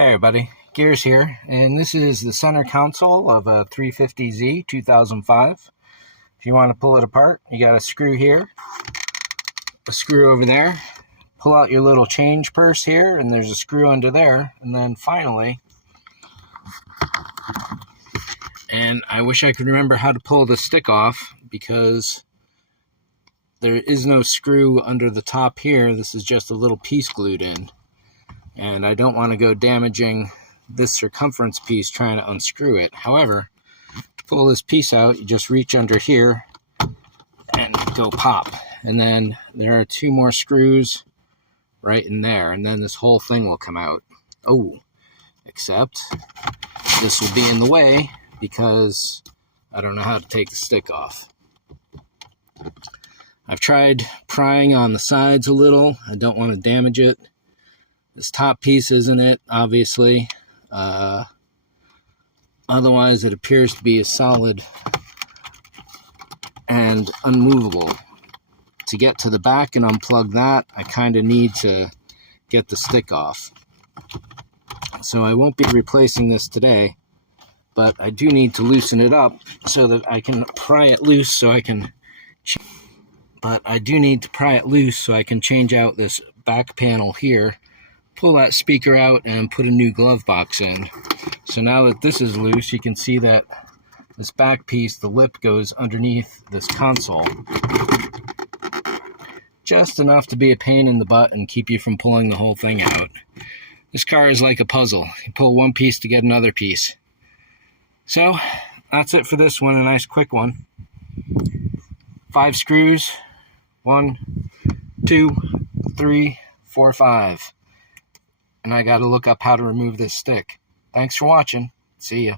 Hey everybody, Gears here, and this is the center console of a 350Z 2005. If you want to pull it apart, you got a screw here, a screw over there. Pull out your little change purse here, and there's a screw under there, and then finally, and I wish I could remember how to pull the stick off because there is no screw under the top here. This is just a little piece glued in. And I don't want to go damaging this circumference piece trying to unscrew it. However, to pull this piece out, you just reach under here and go pop. And then there are two more screws right in there, and then this whole thing will come out. Oh, except this will be in the way because I don't know how to take the stick off. I've tried prying on the sides a little. I don't want to damage it. This top piece isn't it, obviously. Otherwise, it appears to be a solid and unmovable. To get to the back and unplug that, I kind of need to get the stick off. So I won't be replacing this today, but I do need to loosen it up so that I can pry it loose so I can... change out this back panel here, pull that speaker out, and put a new glove box in. So now that this is loose, you can see that this back piece, the lip, goes underneath this console. Just enough to be a pain in the butt and keep you from pulling the whole thing out. This car is like a puzzle. You pull one piece to get another piece. So, that's it for this one, a nice quick one. 5 screws. 1, 2, 3, 4, 5. And I got to look up how to remove this stick. Thanks for watching. See ya.